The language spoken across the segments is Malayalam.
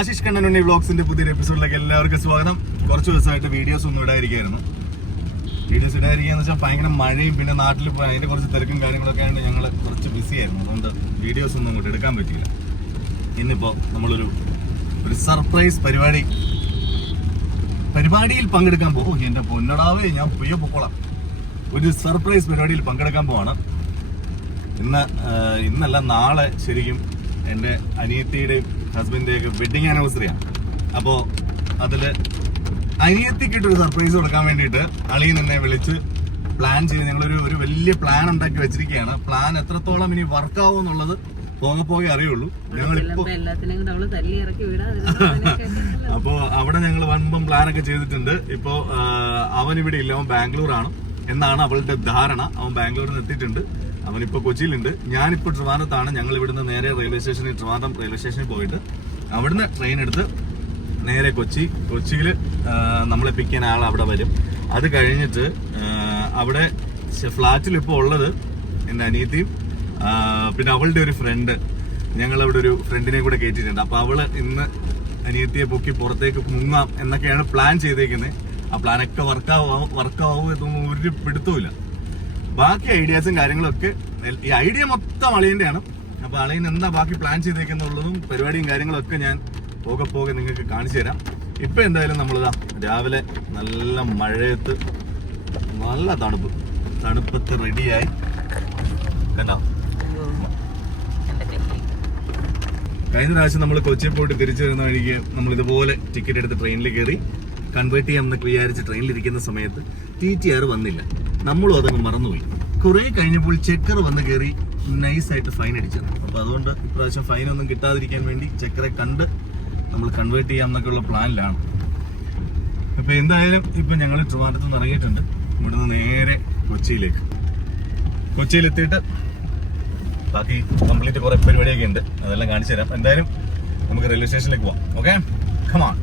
ആശിഷ് കണ്ണൻ ഉണ്ണി വ്ളോഗ്സിന്റെ പുതിയൊരു എപ്പിസോഡിലേക്ക് എല്ലാവർക്കും സ്വാഗതം. കുറച്ച് ദിവസമായിട്ട് വീഡിയോസ് ഒന്നും ഇടായിരിക്കായിരുന്നു വീഡിയോസ് ഇടായിരിക്കാന്ന് വെച്ചാൽ ഭയങ്കര മഴയും പിന്നെ നാട്ടിൽ അതിന്റെ കുറച്ച് തിരക്കും കാര്യങ്ങളൊക്കെ ആയതുകൊണ്ട് ഞങ്ങൾ കുറച്ച് ബിസി ആയിരുന്നു. അതുകൊണ്ട് വീഡിയോസ് ഒന്നും അങ്ങോട്ട് എടുക്കാൻ പറ്റിയില്ല. ഇന്നിപ്പോ നമ്മളൊരു ഒരു സർപ്രൈസ് പരിപാടി പരിപാടിയിൽ പങ്കെടുക്കാൻ പോകും എന്റെ പൊന്നടാവേ ഞാൻ പുയ്യ പൊക്കോളാം. ഒരു സർപ്രൈസ് പരിപാടിയിൽ പങ്കെടുക്കാൻ പോവാണ്. ഇന്ന് ഇന്നല്ല നാളെ ശരിക്കും എന്റെ അനിയത്തിയുടെയും ഹസ്ബൻഡിന്റെയൊക്കെ വെഡിങ് ആനിവേഴ്സറിയാണ് അപ്പോൾ അതിൽ അനിയത്തിക്കിട്ടൊരു സർപ്രൈസ് കൊടുക്കാൻ വേണ്ടിയിട്ട് അളിയൻ എന്നെ വിളിച്ച് പ്ലാൻ ചെയ്ത് ഞങ്ങളൊരു ഒരു വലിയ പ്ലാൻ ഉണ്ടാക്കി വെച്ചിരിക്കുകയാണ്. പ്ലാൻ എത്രത്തോളം ഇനി വർക്കാവും എന്നുള്ളത് പോകെ പോകെ അറിയുള്ളൂ. വിടാതെ അപ്പോൾ അവിടെ ഞങ്ങൾ വൻപം പ്ലാൻ ഒക്കെ ചെയ്തിട്ടുണ്ട്. ഇപ്പോ അവൻ ഇവിടെ ഇല്ല അവൻ ബാംഗ്ലൂർ ആണ് എന്നാണ് അവളുടെ ധാരണ. അവൻ ബാംഗ്ലൂരിൽ നിന്ന് എത്തിയിട്ടുണ്ട്. അവനിപ്പോ കൊച്ചിയിലുണ്ട്. ഞാനിപ്പോൾ ട്രിവാൻഡത്താണ്. ഞങ്ങൾ ഇവിടുന്ന് നേരെ റെയിൽവേ സ്റ്റേഷനിൽ ട്രിവാൻഡ്രം റെയിൽവേ സ്റ്റേഷനിൽ പോയിട്ട് അവിടുന്ന് ട്രെയിൻ എടുത്ത് നേരെ കൊച്ചി. കൊച്ചിയിൽ നമ്മളെ പിക്ക് ചെയ്യാൻ ആൾ അവിടെ വരും. അത് കഴിഞ്ഞിട്ട് അവിടെ ഫ്ലാറ്റിൽ ഇപ്പോൾ ഉള്ളത് എന്റെ അനിയത്തിയും പിന്നെ അവളുടെ ഒരു ഫ്രണ്ട് ഞങ്ങൾ അവിടെ ഒരു ഫ്രണ്ടിനെ കൂടെ കയറ്റിയിട്ടുണ്ട് അപ്പോൾ അവൾ ഇന്ന് അനിയത്തിയെ പൊക്കി പുറത്തേക്ക് മുങ്ങാം എന്നൊക്കെയാണ് പ്ലാൻ ചെയ്തേക്കുന്നത് ആ പ്ലാനൊക്കെ വർക്കാവും വർക്കാവും ഇതൊന്നും ഒരു പിടുത്തവുമില്ല. ബാക്കി ഐഡിയാസും കാര്യങ്ങളൊക്കെ ഈ ഐഡിയ മൊത്തം അളിയന്റെയാണ് അപ്പൊ അളിയൻ എന്താ ബാക്കി പ്ലാൻ ചെയ്തേക്കുന്നുള്ളതും പരിപാടിയും കാര്യങ്ങളൊക്കെ ഞാൻ പോകെ പോകെ നിങ്ങൾക്ക് കാണിച്ചു തരാം. ഇപ്പൊ എന്തായാലും നമ്മളിതാ രാവിലെ നല്ല മഴയത്ത് നല്ല തണുപ്പ്. തണുപ്പത്ത് റെഡിയായി കണ്ടോ? കഴിഞ്ഞ പ്രാവശ്യം നമ്മൾ കൊച്ചിയിൽ പോയിട്ട് തിരിച്ചു വരുന്ന വഴിക്ക് നമ്മൾ ഇതുപോലെ ടിക്കറ്റ് എടുത്ത് ട്രെയിനിൽ കയറി. കൺവേർട്ട് ചെയ്യാം എന്നൊക്കെ വിചാരിച്ച് ട്രെയിനിൽ ഇരിക്കുന്ന സമയത്ത് ടി ടി ആർ വന്നില്ല. നമ്മളും അതങ്ങ് മറന്നുപോയി. കുറെ കഴിഞ്ഞപ്പോൾ ചെക്കർ വന്ന് കയറി നൈസായിട്ട് ഫൈൻ അടിച്ചത്. അപ്പൊ അതുകൊണ്ട് ഇപ്രാവശ്യം ഒന്നും കിട്ടാതിരിക്കാൻ വേണ്ടി ചെക്കറെ കണ്ട് നമ്മൾ കൺവേർട്ട് ചെയ്യാം എന്നൊക്കെയുള്ള പ്ലാനിലാണ് അപ്പൊ എന്തായാലും ഇപ്പൊ ഞങ്ങൾ ട്രിവാൻഡ്രത്ത് നിന്ന് ഇറങ്ങിയിട്ടുണ്ട്. ഇവിടുന്ന് നേരെ കൊച്ചിയിലേക്ക്. കൊച്ചിയിലെത്തിയിട്ട് ബാക്കി കംപ്ലീറ്റ് കുറെ പരിപാടിയൊക്കെ ഉണ്ട്. അതെല്ലാം കാണിച്ചു തരാം. എന്തായാലും നമുക്ക് റെയിൽവേ സ്റ്റേഷനിലേക്ക് പോവാം. ഓക്കെ കമാൺ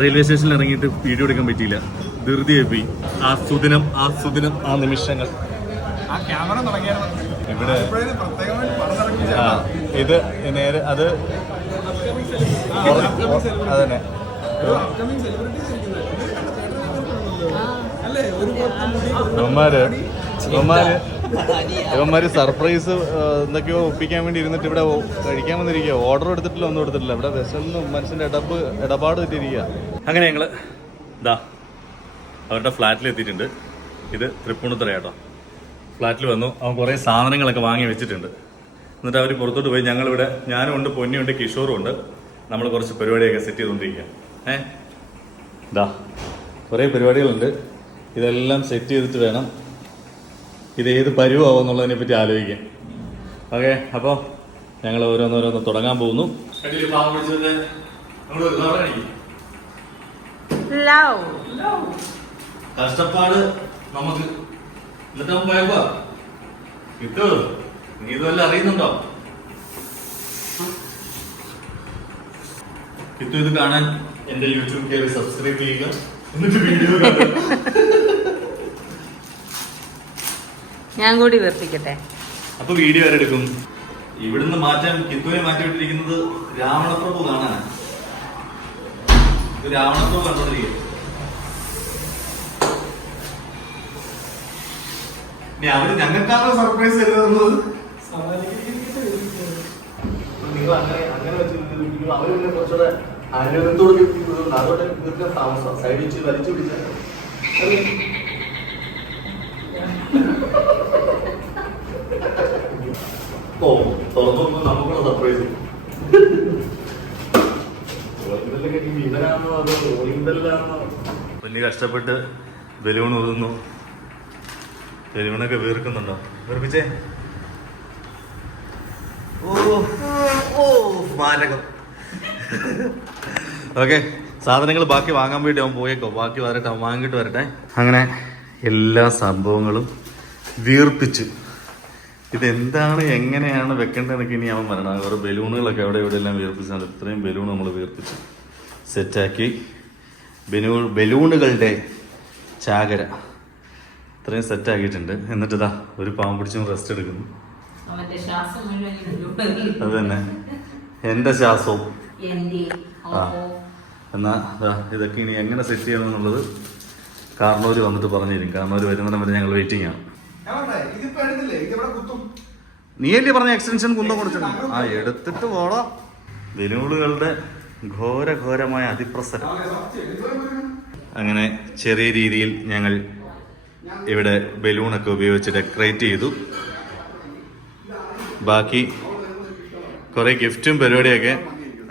റെയിൽവേ സ്റ്റേഷനിൽ ഇറങ്ങിയിട്ട് വീഡിയോ എടുക്കാൻ പറ്റിയില്ല. ധൃതിയായി പോയി ആ സുദിനം ആ സുദിനം ആ നിമിഷങ്ങൾ. ഇവിടെ ആ ഇത് നേരെ അത് അതന്നെ. ഉമ്മാര് സെലിബ്രിറ്റീസ് ഇവന്മാര് സർപ്രൈസ് എന്തൊക്കെയോ ഒപ്പിക്കാൻ വേണ്ടി ഇരുന്നിട്ട് ഇവിടെ കഴിക്കാൻ വന്നിരിക്കുക ഓർഡർ എടുത്തിട്ടില്ല ഒന്നും എടുത്തിട്ടില്ല. ഇവിടെ വിശന്ന് മനുഷ്യന്റെ ഇടപ്പ് ഇടപാട് തെറ്റിയിരിക്കുക അങ്ങനെ ഞങ്ങൾ ഇതാ അവരുടെ ഫ്ലാറ്റിൽ എത്തിയിട്ടുണ്ട്. ഇത് തൃപ്പൂണിത്തുറ കേട്ടോ. ഫ്ലാറ്റിൽ വന്നു. അവൻ കുറേ സാധനങ്ങളൊക്കെ വാങ്ങി വെച്ചിട്ടുണ്ട്. എന്നിട്ട് അവർ പുറത്തോട്ട് പോയി. ഞങ്ങളിവിടെ ഞാനും ഉണ്ട് പൊന്നിയുണ്ട് കിഷോറും ഉണ്ട്. നമ്മൾ കുറച്ച് പരിപാടിയൊക്കെ സെറ്റ് ചെയ്തുകൊണ്ടിരിക്കുക ഏ? ഇതാ കുറേ പരിപാടികളുണ്ട്. ഇതെല്ലാം സെറ്റ് ചെയ്തിട്ട് വേണം ഇത് ഏത് പരുവാവും എന്നുള്ളതിനെ പറ്റി ആലോചിക്കാം. ഓക്കെ അപ്പോൾ ഞങ്ങൾ ഓരോന്നോരോന്ന് തുടങ്ങാൻ പോകുന്നു. കഷ്ടപ്പാട് നമുക്ക് എന്നിട്ട് പോയപ്പോ കിട്ടു. നീ ഇതുവല്ല അറിയുന്നുണ്ടോ? കിട്ടു ഇത് കാണാൻ എന്റെ യൂട്യൂബ് കയറി സബ്സ്ക്രൈബ് ചെയ്യുക. എന്നിട്ട് വീഡിയോ കാണുക. ഞാൻ കൂടി വീർപ്പിക്കട്ടെ അപ്പൊ വീഡിയോ ആരെടുക്കും ഇവിടുന്ന് മാറ്റാൻ കിത്തുവിനെ മാറ്റിവിട്ടിരിക്കുന്നത് രാവണപ്രഭു കാണാൻ രാവണപ്രഭു കണ്ടോണ്ടിരിക്കുക ഇനി അവർ ഞങ്ങൾക്കാണോ സർപ്രൈസ് തരുന്നത്? നിങ്ങൾ അങ്ങനെ അങ്ങനെ വെച്ച് നിങ്ങൾ അവർ പിന്നെ കുറച്ചുകൂടെ അനുഭവത്തോട് താമസം. സൈഡിച്ച് വലിച്ചു പിടിച്ചാൽ ഓ തുറന്നു നമുക്കുള്ള സർപ്രൈസ് വലിയ കഷ്ടപ്പെട്ട് ബലൂൺ ഊതുന്നു. ബലൂണൊക്കെ വീർക്കുന്നുണ്ടോ? വീർപ്പിച്ചേ. ഓ ഓ മാരകം. ഓക്കെ സാധനങ്ങൾ ബാക്കി വാങ്ങാൻ വേണ്ടി അവൻ പോയേക്കോ. ബാക്കി വരട്ടെ അവൻ വാങ്ങിയിട്ട് വരട്ടെ. അങ്ങനെ എല്ലാ സംഭവങ്ങളും വീർപ്പിച്ച് ഇതെന്താണ് എങ്ങനെയാണ് വെക്കേണ്ടതെന്നൊക്കെ ഇനി അവൻ വരണം കുറേ ബലൂണുകളൊക്കെ അവിടെ ഇവിടെ എല്ലാം വീർപ്പിച്ചാണ് ഇത്രയും ബലൂൺ നമ്മൾ വീർപ്പിച്ച് സെറ്റാക്കി. ബലൂ ബലൂണുകളുടെ ചാകര ഇത്രയും സെറ്റാക്കിയിട്ടുണ്ട്. എന്നിട്ടിതാ ഒരു പാമ്പ് പിടിച്ചും റെസ്റ്റ് എടുക്കുന്നു. അത് തന്നെ എന്റെ ശ്വാസവും. എന്റെ. ആ. എന്നാ ദാ ഇതൊക്കെ ഇനി എങ്ങനെ സെറ്റ് ചെയ്യണം എന്നുള്ളത് കാർണോര് വന്നിട്ട് പറഞ്ഞു കാർണോര് വരുന്നതിന് വരുന്നിടം വരെ ഞങ്ങൾ വെയിറ്റിംഗ് ആണ് ഞാൻ പറഞ്ഞേ, ഇതിപ്പോ എടുത്തില്ലേ ഇതിവിടെ കുത്തും നീ അല്ലേ പറഞ്ഞ എക്സ്റ്റൻഷൻ കുന്തം കൊടുത്തിട്ടുണ്ട് ആ എടുത്തിട്ട് പോടാ വെലുവിളുകളുടെ ഘോര ഘോരമായ അതിപ്രസരം അങ്ങനെ ചെറിയ രീതിയിൽ ഞങ്ങൾ ഇവിടെ ബലൂണൊക്കെ ഉപയോഗിച്ച് ഡെക്കറേറ്റ് ചെയ്തു ബാക്കി കുറേ ഗിഫ്റ്റും പരിപാടിയൊക്കെ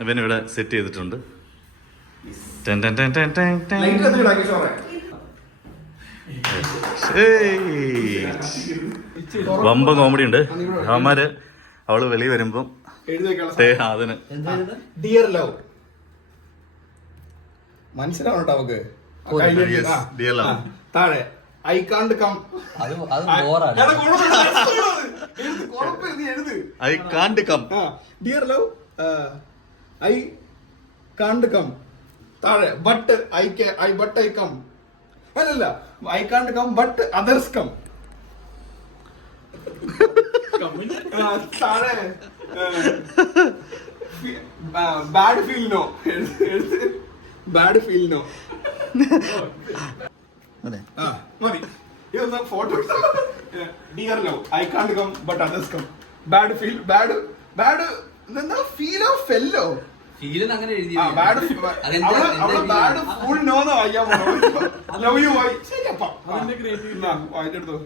അവൻ ഇവിടെ സെറ്റ് ചെയ്തിട്ടുണ്ട് ten ten ten ten ten ten. Light കത്തിയിടാ കിഷോറെ. ഏയ്. വമ്പ കോമഡി ഉണ്ട്. അവന്മാര് അവൾ വെളി വരുമ്പം അതിന്. ഡിയർ ലവ് മനസ്സിലാവണം കേട്ടോ അവക്ക് താഴെ. I can't come I can't come dear love I can't come താഴെ but I I but I come അല്ലല്ല I can't come but others come bad feel no bad feel no ആ മതി. ഇതൊന്ന് photo dear love I can't come but others come bad feel bad bad എന്താ ഫീൽ ഓഫ് ഫെല്ലോ അങ്ങനെ എഴുതി ആ ബാഡ്? ബാഡ് ഫുൾ നോന്ന് വായിക്കാൻ ലവ് യു വായി ശരിയപ്പ വായിച്ചെടുത്തു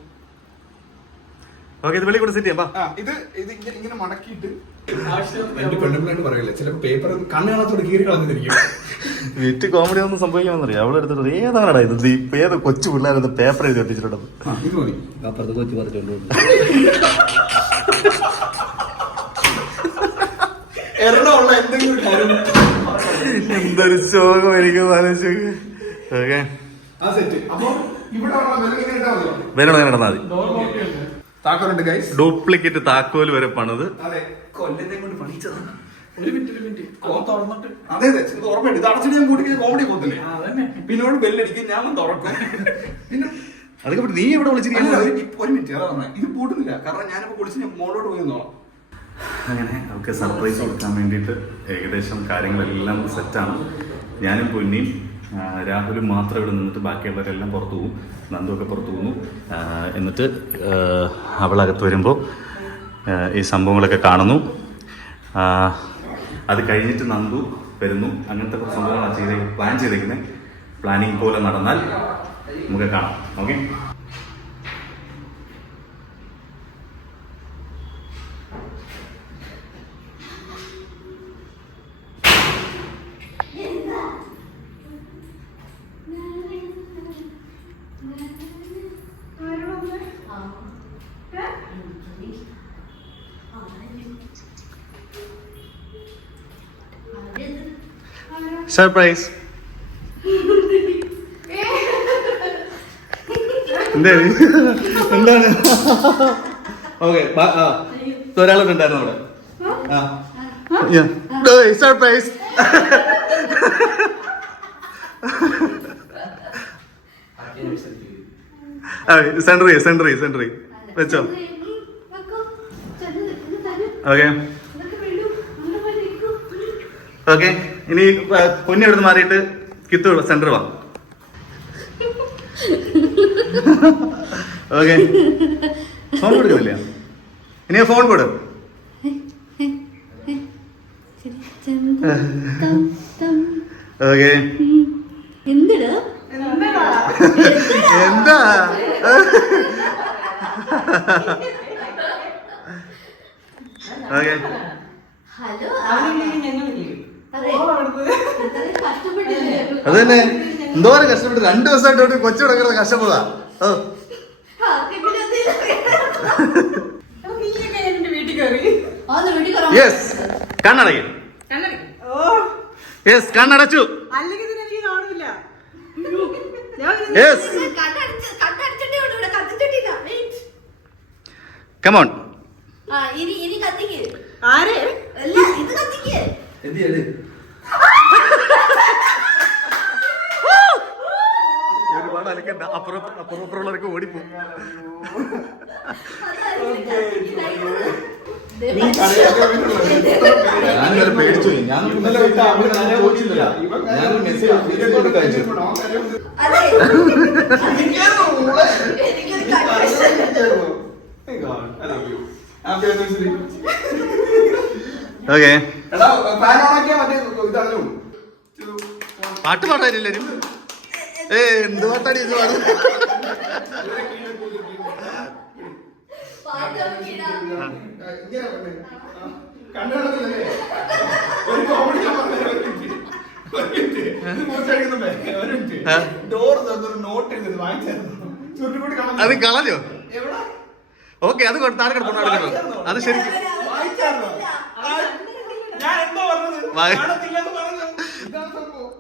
ഓക്കെ ഇത് വെളി കൂടെ സെറ്റ് ചെയ്യാം വാ. ആ ഇത് ഇത് ഇങ്ങനെ ഇങ്ങനെ മടക്കിയിട്ട് എന്റെ പെണ്ണുമ്പിള്ളാണ്ട് പറയില്ല. ചിലപ്പോ പേപ്പർ കീറി കളഞ്ഞിരിക്കും. വിറ്റ് കോമഡി ഒന്നും സംഭവിക്കാമെന്നറിയാം. അവളെ എടുത്തിട്ട് ഏതാണടാ ഇത്. ഇപ്പൊ ഏത് കൊച്ചു പിള്ളേരത് പേപ്പർ എഴുതി ഒട്ടിച്ചിട്ടുണ്ടത് ഇത് മതി. അപ്പുറത്ത് കൊച്ചു പറഞ്ഞിട്ടുണ്ട് എറണമുള്ള എന്തെങ്കിലും ഒരു കാര്യം എന്തൊരു ശോകം എനിക്ക് ഓക്കെ. ആ സെറ്റ്. അപ്പൊ ഇവിടെ ഉള്ള വില ഇങ്ങനെ ഇട്ടാ മതിയോ വേണം അങ്ങനെ നടന്നാൽ മതി. താക്കോലുണ്ട് ഗൈസ് ഡ്യൂപ്ലിക്കേറ്റ് താക്കോൽ വരെ പണിത്. അതെ. കൊല്ലത്തെ കൊണ്ട് പണിച്ചതാണ് ഒരു മിനിറ്റ് ഒരു മിനിറ്റ്. കോൺ തുറന്നിട്ട്. അതെ അതെ. ഇത് ഓർമ്മയുണ്ട് ഇത് അടച്ചിട്ട് ഞാൻ കൂട്ടി കോമഡി പോകത്തില്ലേ? പിന്നോട് ബെല്ലടിക്കും ഞാൻ തുറക്കും. പിന്നെ അതൊക്കെ നീ ഇവിടെ അല്ല, വിളിച്ചിരിക്കുന്നത് ഒരു ഒരു മിനിറ്റ് അതാ പറഞ്ഞെ. ഇത് പൂട്ടുന്നില്ല. കാരണം ഞാനിപ്പോ കുളിച്ച് ഞാൻ മോളോട്ട് പോയി നോളാം അങ്ങനെ അവർക്ക് സർപ്രൈസ് കൊടുക്കാൻ വേണ്ടിയിട്ട് ഏകദേശം കാര്യങ്ങളെല്ലാം സെറ്റാണ് ഞാനും പൊന്നിയും ആ, രാഹുലും മാത്രം ഇവിടെ നിന്നിട്ട് ബാക്കിയുള്ളവരെല്ലാം പുറത്തു പോകും. നന്ദുവൊക്കെ പുറത്തു പോകുന്നു. എന്നിട്ട് അവളകത്ത് വരുമ്പോൾ ഈ സംഭവങ്ങളൊക്കെ കാണുന്നു. അത് കഴിഞ്ഞിട്ട് നന്ദു വരുന്നു. അങ്ങനത്തെ കുറച്ച് സംഭവങ്ങളാണ് ചെയ്തേ പ്ലാൻ ചെയ്തേക്കുന്നത് പ്ലാനിങ് പോലെ നടന്നാൽ നമുക്ക് കാണാം. ഓക്കെ? സർപ്രൈസ് എന്താണ് എന്താണ്? ഓക്കെ ഒരാളുണ്ടായിരുന്നു അവിടെ. ആ. സർപ്രൈസ് സെൻട്രി സെൻട്രി സെൻട്രി വെച്ചോ. ഓക്കെ ഓക്കെ ഇനി പൊന്നി എടുത്ത് മാറിയിട്ട് കിത്തു സെന്റർ വാ. ഓക്കെ ഫോൺ കൊടുക്കുന്നില്ല ഇനി ഫോൺ കൊടു. ഓക്കെ എന്താ? ഇവിടെ രണ്ടു ദിവസമായിട്ട് കൊച്ചു കിടക്കുന്ന കഷ്ടപ്പെടാ. യെസ് കണ്ണടയ്ക്ക് യെസ് കണ്ണടച്ചു. യെസ് കമോൺ ആരെ? ഇത് കത്തിക്ക്. എന്തിയാണ് ഒരുപാട് അലക്കണ്ട അപ്പുറം അപ്പുറം അപ്പുറമുള്ളവരൊക്കെ ഓടിപ്പോവും പേടിച്ചു ഞാൻ ഇന്നലെ ഞാൻ മെസ്സേജ് വീഡിയോ കോൾ. ഓക്കെ പാട്ട് പാടാൻ എല്ലാരും ഏ എന്ത് ഇത് പാടുന്നത് അത് കളഞ്ഞോ? എവിടെ? ഓക്കെ അത് താഴെ കിടപ്പുണ്ട്. അത് ശരിക്കും? ആ, ഞാൻ എന്തോ പറഞ്ഞത് വായി- കാണത്തില്ലെന്ന് പറഞ്ഞു ഇതാണ് സംഭവം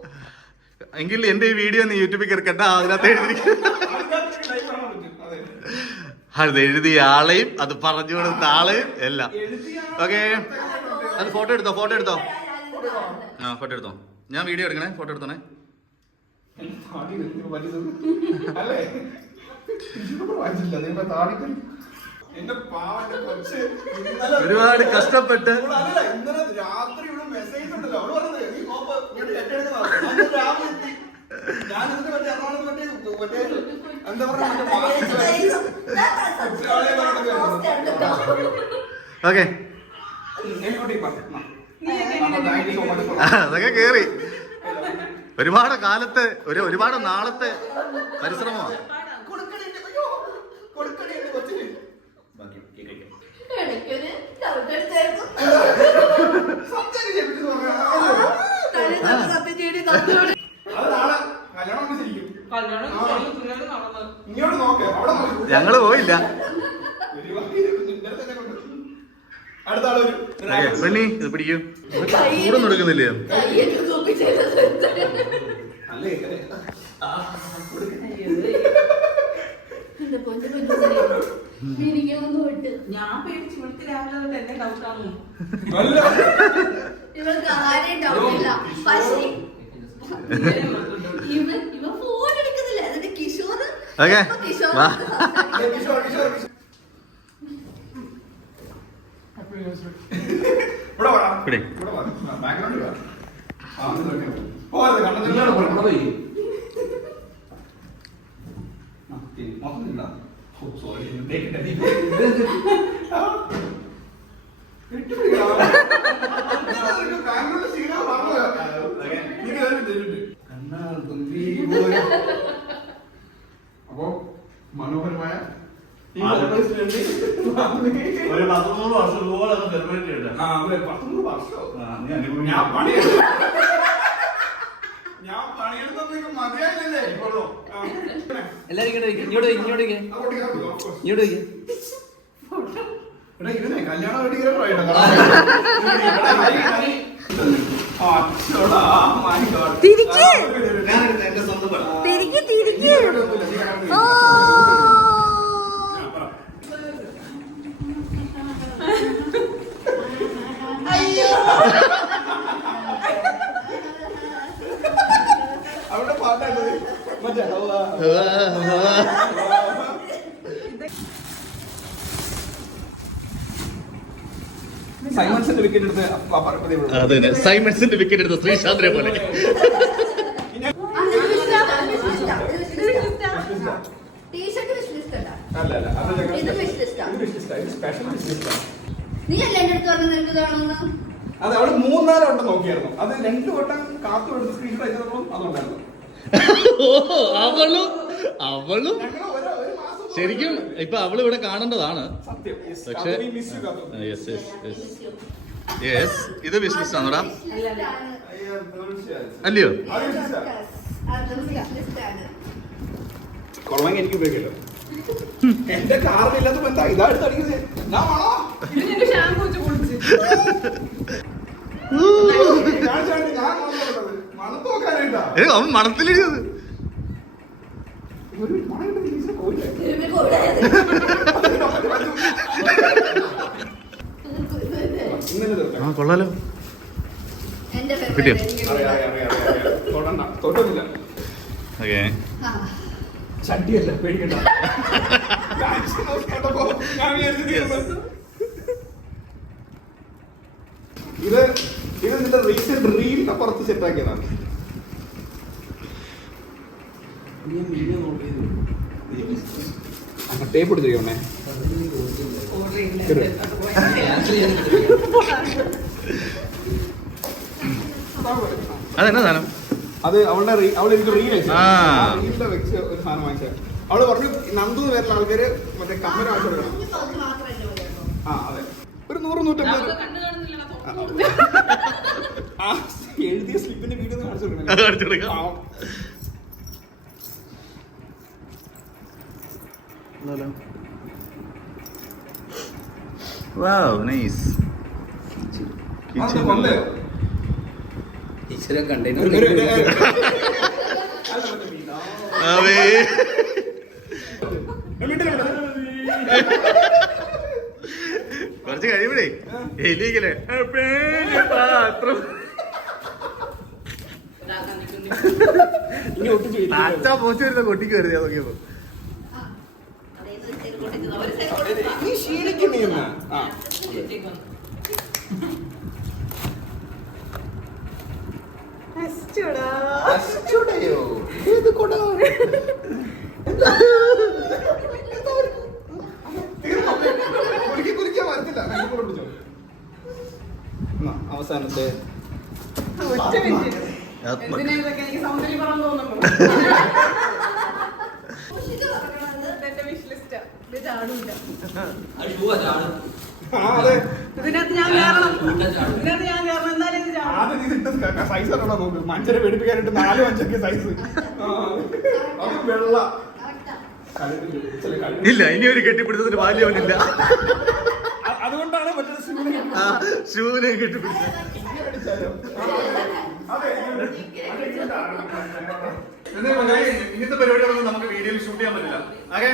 എങ്കിൽ എന്റെ ഈ വീഡിയോ നീ യൂട്യൂബിൽ കിടക്കട്ടെ അതിനകത്ത് പറ്റും അതെ എഴുതിയ ആളെയും അത് പറഞ്ഞു കൊടുത്ത ആളെയും എല്ലാം. ഓക്കെ അത് ഫോട്ടോ എടുത്തോ ഫോട്ടോ എടുത്തോ? ആ ഫോട്ടോ എടുത്തോ. ഞാൻ വീഡിയോ എടുക്കണേ ഫോട്ടോ എടുത്തോണേ? അല്ലേ? ഒരുപാട് കഷ്ടപ്പെട്ട് രാത്രി ഇവിടെ മെസ്സേജ് ഉണ്ടല്ലോ. അവൾ പറഞ്ഞത് നീ കോപ്പ് ഇങ്ങോട്ട് ഏറ്റെടുക്കുന്നതാണ് അന്ന് രാവിലെ എത്തി. ഞാൻ എന്നിട്ട് മറ്റേ എറണാകുളത്ത് മറ്റേ മറ്റേ എന്താ പറയാ ഓക്കെ. അതൊക്കെ കേറി. ഒരുപാട് കാലത്തെ ഒരു ഒരുപാട് നാളത്തെ പരിശ്രമമാണ്. കൊടുക്കണേ ഞങ്ങൾ പോയില്ല. പെണ്ണി ഇത് പിടിക്കൂ. കൂടെ ചെയ്തത്. അല്ലേ? ഞാൻ പേടിച്ച് വിളിച്ച് രാവിലെ തൊട്ട് എന്നെ ഡൗട്ടാണ് അല്ല. ഇവൾക്ക് ആരെയും ഡൗട്ടില്ല പക്ഷേ ഇവൻ ഫോൺ എടുക്കുന്നില്ല. എന്നിട്ട് കിഷോർ കിഷോർ മൊത്തം ഓ, sorry. Take it പോലെ. അപ്പോ മനോഹരമായ ഒരു പത്തൊന്നൂറ് വർഷം ഇതുപോലെ പത്തൊമ്പത് ആ, നീ അനുഭവിക്കണം. ഞാൻ പണിയെടുത്തു ഞാൻ മതിയായില്ലേ ഇപ്പോഴും. എല്ലാരും ഇങ്ങോട്ട് ഇങ്ങോട്ട് ഇങ്ങോട്ട് ഇങ്ങോട്ട്. ഇങ്ങോട്ട് ഇരിക്ക്. തിരിക്ക്. തിരിക്ക് കല്യാണം വേണ്ടി കേട്ടോ കേട്ടോ. എടാ, ഹരി, ഹരി. ആ, അച്ചോടാ, my God. തിരിക്ക്. ആ, ഞാനെടുത്ത എന്റെ സ്വന്തം പടം. തിരികെ നീ തിരികെ കണ്ടിട്ടൊന്നുമില്ല, നീ കണ്ടിട്ടില്ല. ആ, പറ. അവിടെ പാട്ടാണ് മറ്റേ ഹവാ. സൈമൺസിന്റെ വിക്കറ്റ് എടുത്ത് പറപ്പതേ ഉള്ളൂ. അതെ സൈമൺസിന്റെ വിക്കറ്റ് എടുത്ത ശ്രീശാന്തിനെ പോലെ ടീഷർട്ട് വിഷ് ലിസ്റ്റ് ഉണ്ടാ അല്ല അല്ല അത് ഞങ്ങൾ- ഇത് wish list ആ. ഇത് wish list ആ. ഇത് special wish list ആ. നീ അല്ല വിക്കറ്റ് എടുത്ത പറഞ്ഞു പോലെ അത് അവിടെ മൂന്നാൽ വട്ടം നോക്കിയായിരുന്നു അത് രണ്ടു വട്ടം കാത്തു എടുത്ത് സ്ക്രീൻ അതുണ്ടായിരുന്നു ഓ അവളും ശരിക്കും ഇപ്പൊ അവൾ ഇവിടെ കാണേണ്ടതാണ്. പക്ഷേ-. യെസ് യെസ് യെസ് യെസ് ഇത് ബിസിനസ് ആണോടാ. അല്ലയോ അത് wish list ആ. ആണ് കുറവാങ്കി എനിക്ക് ഉപയോഗിക്കല്ലോ എന്റെ അടിക്കുന്നത്. ഞാൻ വേണോ? വെച്ച് കുളിച്ച് ഞാൻ ചേട്ടൻ ഞാൻ നോക്കുന്നത് മണത്ത് നോക്കാനായിട്ടാ ഏ അവൻ മണത്തിലെഴുതിയത് ഒരു മണം കിട്ടുന്ന കൊള്ളാലോ. കിട്ടിയോ? ഓക്കേ. ആ. ചട്ടിയല്ല പേടിക്കണ്ട. ഇത് ഇത് നിന്റെ റീസെന്റ് റീലിനെ പുറത്ത് സെറ്റ് ആക്കിയതാണ് ടേപ്പ് എടുത്തിരിക്കണേ അതെന്നാ സാധനം? അത് അവളുടെ അവൾ എനിക്ക് റീൽ. റീലിന്റെ വെച്ച് ഒരു സാധനം വാങ്ങിച്ചത്. അവൾ പറഞ്ഞു നന്ദു പേരുള്ള ആൾക്കാര് മറ്റേ വാങ്ങിച്ചു കൊടുക്കണം. ഉള്ളൂ. ആ അതെ. ഒരു നൂറ് നൂറ്റമ്പത്. ആ, എഴുതിയ സ്ലിപ്പിന്റെ വീഡിയോ കാണിച്ചു കൊടുക്കണം കാണിച്ചു കൊടുക്കാം. പാവം. വാവ് നൈസ് അതെന്താ കൊള്ളയോ? ഈശ്വര കണ്ടെയ്നർ ഒരു- ഒരു- ഒരു- നൈസ്. അവേ. കുറച്ച് കഴിയുമ്പോഴേ എലിക്കല്ലേ പാത്രം. പോസ്റ്റ് വരുന്ന കൊട്ടിക്ക് വരുന്നത് ഞാൻ നോക്കിയപ്പോ ആ. അതേന്ന് ഒരു സൈഡ് കൊണ്ടിരുന്നു. ഒരു സൈഡ് കൊണ്ടിരുന്നു. നീ ശീലിക്കുന്നു ഇന്ന്. ആ. ചേച്ചിക്ക് വന്നു. അശ്ചുടയോ? ഏത് കൊട? തീർന്നോ? കുലുക്കി കുലുക്കിയാ വരത്തില്ല. ആ അവസാനത്തെ. ഒറ്റ മിനിറ്റ്. ഇതിനകത്ത് ഞാൻ കയറണം ഇതിനകത്ത് ഞാൻ കയറണം എന്നാലേ ഇത് ചാടും ആദ്യം നീ ഇതിട്ട് ക- സൈസ് നോക്ക് പേടിപ്പിക്കാനായിട്ട് നാല് മഞ്ചൊക്കെ സൈസ് ആ, അത് വെള്ള. കഴുത്തിൽ. ചില. ഇല്ല ഇനി ഒരു കെട്ടിപ്പിടുത്തത്തിന് ബാല്യവനില്ല അ- അതുകൊണ്ടാണ് മറ്റേ സ്യൂണി ആ ഷൂവിനെ കെട്ടിപ്പിടുത്തത്. അതെ ഇന്നത്തെ പരിപാടി നമുക്ക് വീഡിയോയിൽ ഷൂട്ട് ചെയ്യാൻ പറ്റില്ല. ഓക്കെ?